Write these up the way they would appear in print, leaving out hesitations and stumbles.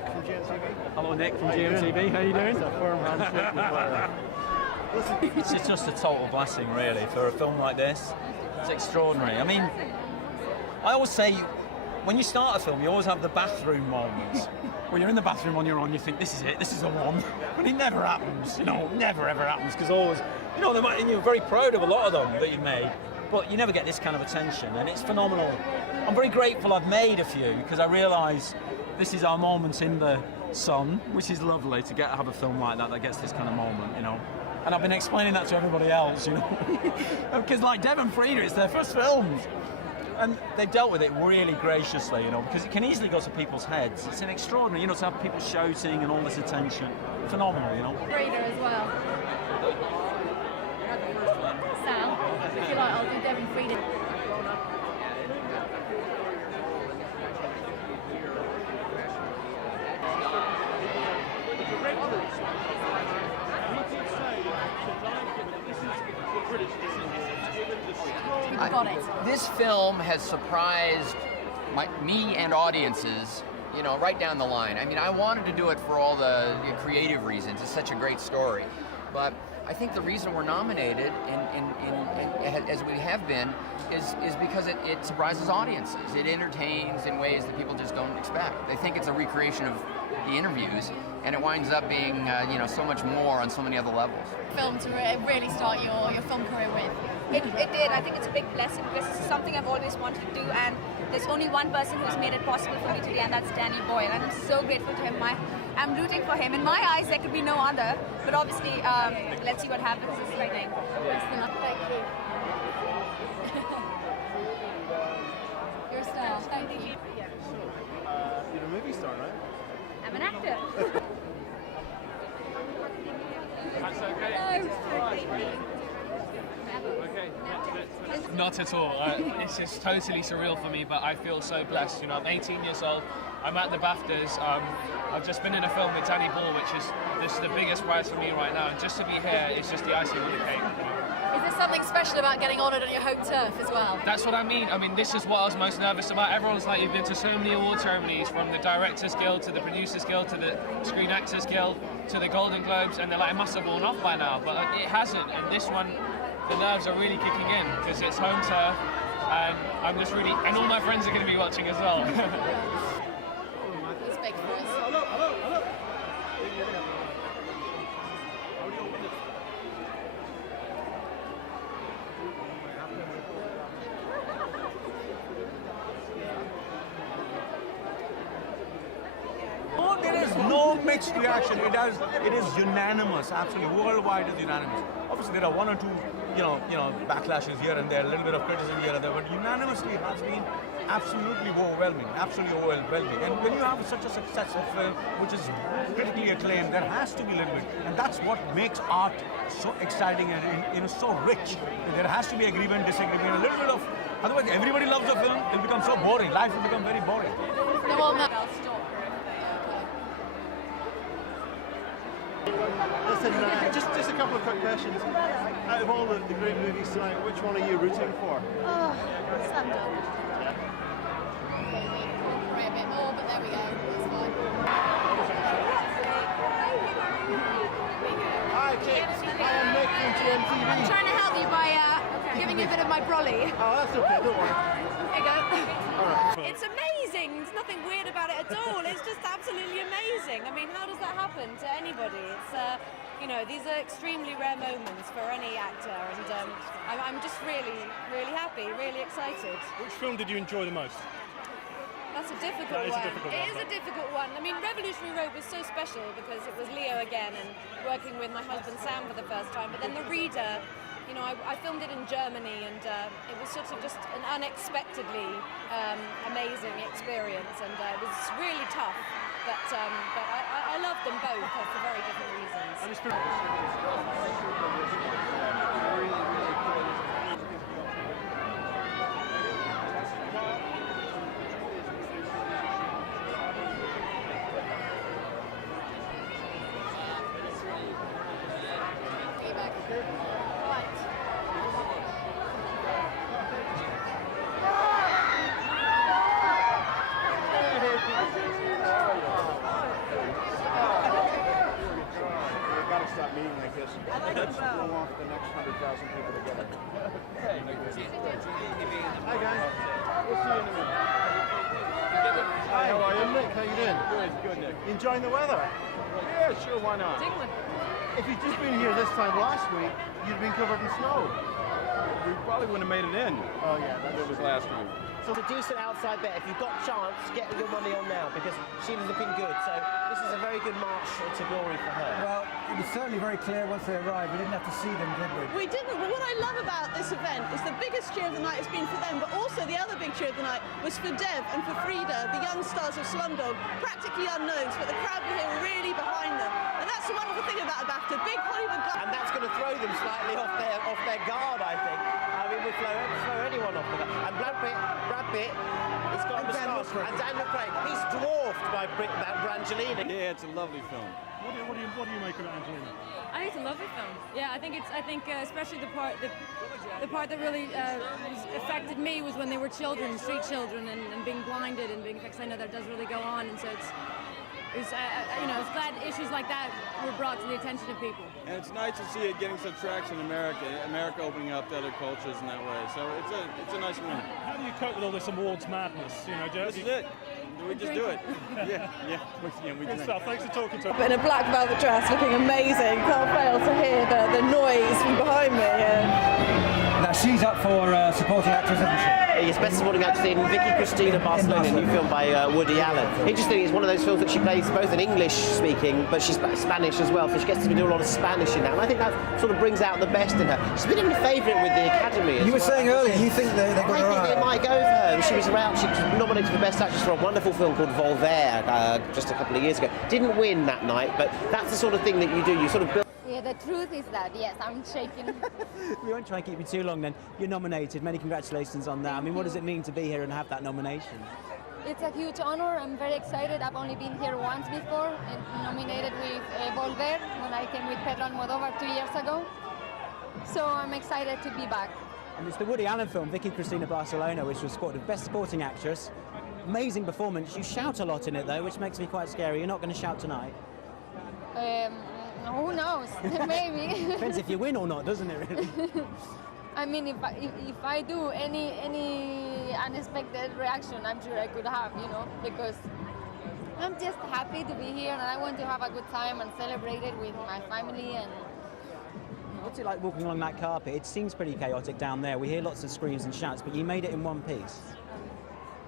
Nick from GMTV. Hello, Nick from GMTV. How are you doing? It's a firm handshake. It's just a total blessing, really, for a film like this. It's extraordinary. I mean, I always say, when you start a film, you always have the bathroom moments. Where you're in the bathroom on your own, you think, this is it, this is the one. But it never happens, never ever happens, because always, and you're very proud of a lot of them that you've made, but you never get this kind of attention, and it's phenomenal. I'm very grateful I've made a few, because I realise this is our moment in the sun, which is lovely to have a film like that gets this kind of moment, And I've been explaining that to everybody else, because like Dev and Freida, it's their first films. And they dealt with it really graciously, because it can easily go to people's heads. It's an extraordinary, to have people shouting and all this attention. Phenomenal, Freida as well. Sal, if you like, I'll do Dev and Freida. Got it. This film has surprised me and audiences, right down the line. I mean, I wanted to do it for all the creative reasons. It's such a great story. But I think the reason we're nominated, as we have been, is because it surprises audiences. It entertains in ways that people just don't expect. They think it's a recreation of the interviews, and it winds up being, so much more on so many other levels. Film to really start your film career with. It did. I think it's a big blessing because this is something I've always wanted to do, and there's only one person who's made it possible for me today, and that's Danny Boyle, and I'm so grateful to him. I'm rooting for him. In my eyes, there could be no other, but obviously, let's see what happens this evening. Thank you. You're a star. Thank you. You're a movie star, right? I'm an actor. That's okay. Not at all. It's just totally surreal for me, but I feel so blessed. I'm 18 years old. I'm at the BAFTAS. I've just been in a film with Danny Boyle, this is the biggest prize for me right now. And just to be here is just the icing on the cake. Is there something special about getting honoured on your home turf as well? That's what I mean. I mean, this is what I was most nervous about. Everyone's like, you've been to so many award ceremonies, from the Directors Guild to the Producers Guild to the Screen Actors Guild to the Golden Globes, and they're like, it must have worn off by now, but it hasn't. And this one, the nerves are really kicking in because it's home turf, and I'm just really, and all my friends are going to be watching as well. It's big for us. Hello. There is no mixed reaction. It is unanimous. Absolutely, worldwide is unanimous. Obviously, there are one or two, backlashes here and there, a little bit of criticism here and there, but unanimously it has been absolutely overwhelming. Absolutely overwhelming. And when you have such a successful film, which is critically acclaimed, there has to be a little bit, and that's what makes art so exciting and so rich. There has to be agreement, disagreement, a little bit of. Otherwise, everybody loves the film. It'll become so boring. Life will become very boring. Listen, just a couple of quick questions. Out of all the great movies tonight, which one are you rooting for? Oh, Slumdog. Okay, we pray a bit more, but there we go. It's fine. Hi, Jake. I'm Nick from GMTV. I'm trying to help you by giving you a bit of my brolly. Oh, that's okay. Don't worry. There you go. All right. It's amazing. There's nothing weird about it at all. It's just absolutely amazing. I mean, how does that happen to anybody? It's, these are extremely rare moments for any actor, and I'm just really, really happy, really excited. Which film did you enjoy the most? That's a difficult one. It is a difficult one. I mean, Revolutionary Road was so special because it was Leo again and working with my husband Sam for the first time. But then The Reader, I filmed it in Germany, and it was sort of just an unexpectedly amazing experience, and it was really tough. But I love them both for very different reasons. Hi guys. We'll see you in a minute. Hi, how are you? Nick, how you doing? Good, Nick. You enjoying the weather? Yeah, sure, why not? If you'd just been here this time last week, you'd been covered in snow. We probably wouldn't have made it in. Oh yeah, If it was last week. So it's a decent outside bet. If you've got chance, get your money on now because Sheila's looking good. So this is a very good march to glory for her. Well, it was certainly very clear once they arrived. We didn't have to see them, did we? We didn't, but what I love about this event is the biggest cheer of the night has been for them, but also the other big cheer of the night was for Dev and for Freida, the young stars of Slumdog, practically unknowns, but the crowd were here really behind them. And that's the wonderful thing about a BAFTA, big Hollywood guy. And that's going to throw them slightly off their guard, I think. I mean, we'll throw anyone off the guard. And Brad Pitt, he's got the stars. And Daniel Craig, he's dwarfed by Brangelina. Yeah, it's a lovely film. What do you make of Angelina? I think it's a lovely film. Yeah, I think especially the part that really affected me was when they were children, street children, and being blinded and being affected. I know that does really go on, and so it's glad issues like that were brought to the attention of people. And it's nice to see it getting some traction in America opening up to other cultures in that way. So it's a nice win. How do you cope with all this awards madness? This is it. We just do it. Yeah. We Good stuff. Thanks for talking to us. In a black velvet dress, looking amazing. Can't fail to hear the noise from behind me. Now she's up for supporting actress, isn't she? Yes, best supporting actress in Vicky Cristina Barcelona, a new film by Woody Allen. Interestingly, it's one of those films that she plays both in English speaking, but she's Spanish as well, so she gets to do a lot of Spanish in that. And I think that sort of brings out the best in her. She's been even a favourite with the Academy as You were saying earlier, you think they got her I think right. they might go for her. She was nominated for Best Actress for a wonderful film called Voltaire just a couple of years ago. Didn't win that night, but that's the sort of thing that you do. You sort of build. Yeah, the truth is that, yes, I'm shaking. We won't try and keep you too long then. You're nominated. Many congratulations on that. I mean, what does it mean to be here and have that nomination? It's a huge honor. I'm very excited. I've only been here once before and nominated with Voltaire when I came with Pedro Almodovar 2 years ago. So I'm excited to be back. And it's the Woody Allen film, Vicky Cristina Barcelona, which was scored as Best Supporting Actress. Amazing performance. You shout a lot in it though, which makes me quite scary. You're not going to shout tonight. Who knows? Maybe. Depends if you win or not, doesn't it really? I mean, if I do any unexpected reaction, I'm sure I could have, because I'm just happy to be here and I want to have a good time and celebrate it with my family. And What's it like walking along that carpet? It seems pretty chaotic down there. We hear lots of screams and shouts, but you made it in one piece.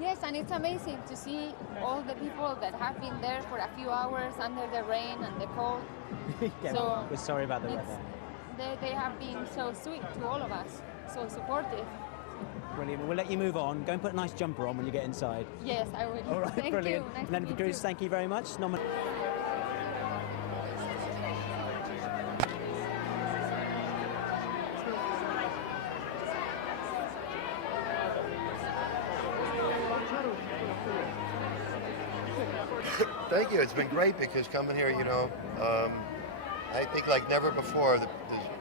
yes, and it's amazing to see all the people that have been there for a few hours under the rain and the cold. Yeah, So we're sorry about the weather. They have been so sweet to all of us, so supportive. Brilliant. We'll let you move on. Go and put a nice jumper on when you get inside. Yes, I will. All right, Thank brilliant. you. Nice to Penelope meet Cruz, you. thank you very much. Thank you. It's been great because coming here, I think like never before,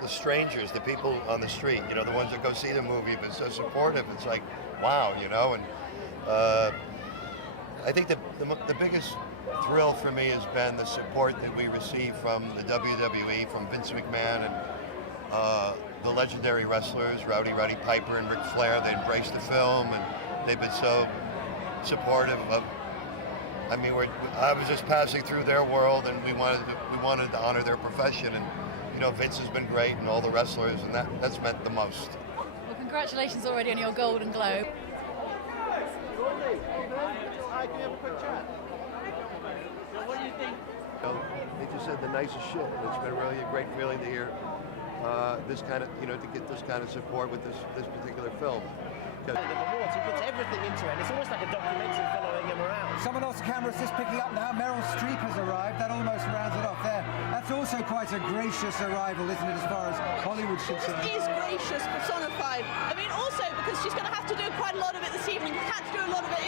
the strangers, the people on the street, the ones that go see the movie, but so supportive. It's like, wow, and I think the biggest thrill for me has been the support that we receive from the WWE, from Vince McMahon and the legendary wrestlers, Rowdy Roddy Piper and Ric Flair. They embraced the film and they've been so supportive of. I mean, I was just passing through their world, and we wanted to honor their profession, and Vince has been great, and all the wrestlers, and that's meant the most. Well, congratulations already on your Golden Globe. Hi, can we have a quick chat? What do you think? They just said the nicest shit. It's been really a great feeling to hear this kind of, to get this kind of support with this particular film. The awards, he puts everything into it. It's almost like a documentary following him around. Someone else's camera's just picking up now. Meryl Streep has arrived. That almost rounds it off there. That's also quite a gracious arrival, isn't it, as far as Hollywood's concerned? It is gracious personified. I mean, also because she's going to have to do quite a lot of it this evening. Had to do a lot of it